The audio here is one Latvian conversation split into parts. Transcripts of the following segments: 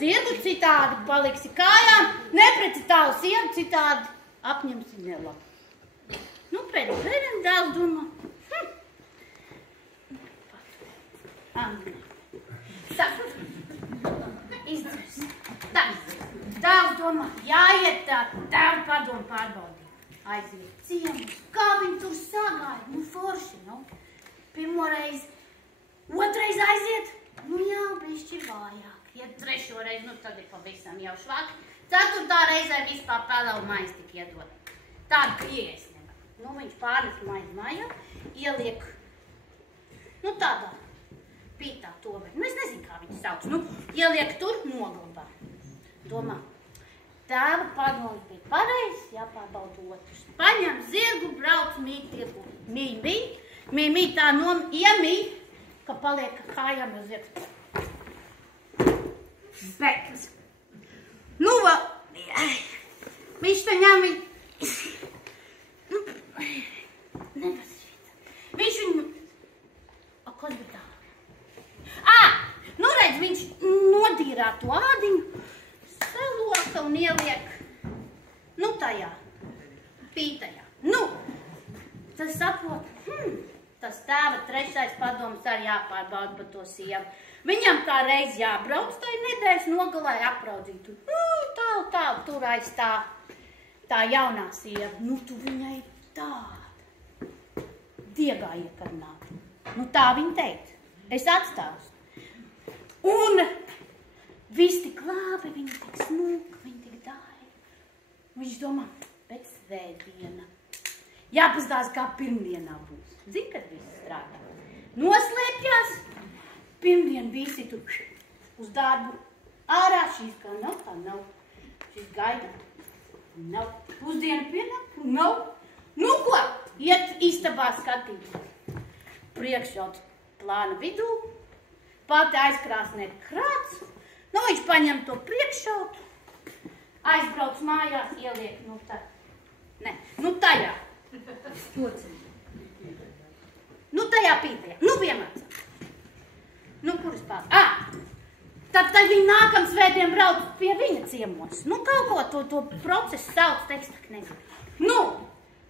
zirgu, citādi paliksi kājām, nepreci tavu sievu, citādi apņemsi nelabu. Nu, pēc bērniem dēls domā. Saka, izdzers. Tā, dēls domā, jāiet tā, tēvu padomu pārbaudīt. Aiziet ciemus, kā viņi tur sagāja, nu forši, nu. Pirmo reizi, otrais aiziet, nu jā, bišķi vājāk. Ja trešo reizi, nu tad ir pavisam jau švaki. Ceturtā reizē vispār pēdēlu maizi tik iedod. Tādu kriegais nevar. Nu, viņš pārnes maizi mājā, ieliek, nu tādā pītā tomēr. Nu, es nezinu, kā viņu sauc. Nu, ieliek tur, noglabā. Domā, tēva padoms bija pareizs, jāpārbauda otrs. Paņem zirgu, brauc, mīt tirgu. Mī, tā iemī, ka paliek kājām uz zirgs. Bet, nu, viņš te ņem viņu, nu, nepasvīt. Viņš viņu, kas bija tā? Nu, redz, viņš nodīrā to ādiņu, saloka un ieliek, nu, tajā, pītajā. Nu, tas saprot, tas tēva trešais padoms arī jāpārbauda par to sievu. Viņam kā reiz jābrauc, tai nedēļas nogalē apraudzīt. Tā, tur aiz tā jaunā sieva. Nu, tu viņai tāda diegā iekarnāta. Nu, tā viņa teica. Es atstāstu. Un viss tik labi, viņa tik smuka, viņa tik dāja. Viņš domā, pēc svētdiena. Jāpazdās, kā pirmdienā būs. Zini, kad viss strādā. Noslēpjās. Pirmdien visi tur uz darbu. Ārā šīs kā nav, tā nav. Šis gaida. Nav. Pusdiena pienāk, nav. Nu ko? Iet istabā skatīt. Priekšauts plāna vidū. Pati aizkrāsnē krāts. Nu, viņš paņem to priekšautu. Aizbrauc mājās, ieliek, nu tā. Ne, nu tajā. Nu tajā pītajā. Nu vienmēr. Nu, kuras pār? Tad viņi nākam svētdien brauc pie viņa ciemos. Nu, kaut ko to procesu sauc, teiks, tak nezinu. Nu,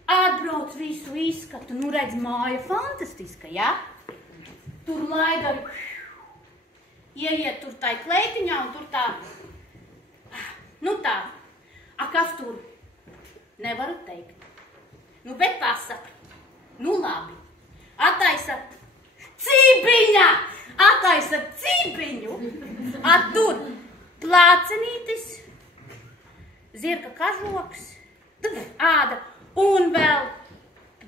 atbrauc visu izskatu, nu, redz, māja fantastiska, ja? Tur laidari, ieiet tur tai kleitiņā un tur tā, nu tā. Kas tur? Nevaru teikt. Nu, bet pasaka. Nu, labi. Attaisa cībiņa! Attaisa cībiņu, tur plācenītis, zirga kažoks, āda un vēl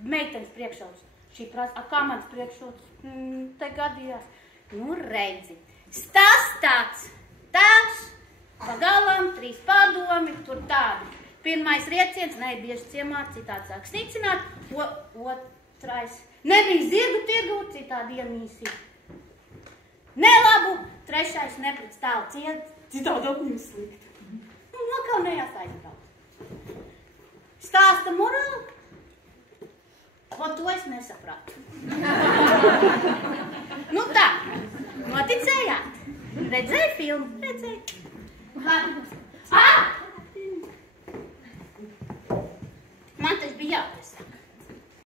meitenes priekšauts. Šī prasa, kā mans priekšauts te gadījās? Nu, redzi, stāsts tāds, tēvs, pagalām, 3 padomi, tur tādi. Pirmais rieciens, nebieži ciemā, citādi sāk snicināt, otrais, nebija zirgu tirgu, citādi iemīsī. Nelabu, trešais nepret stāvu ciet, citādi apņem slikt. Nu, nokaunējās aizbrauc. Stāsta morāli? Ko to es nesapratu. Nu tā, noticējāt? Redzēji filmu? Redzēji?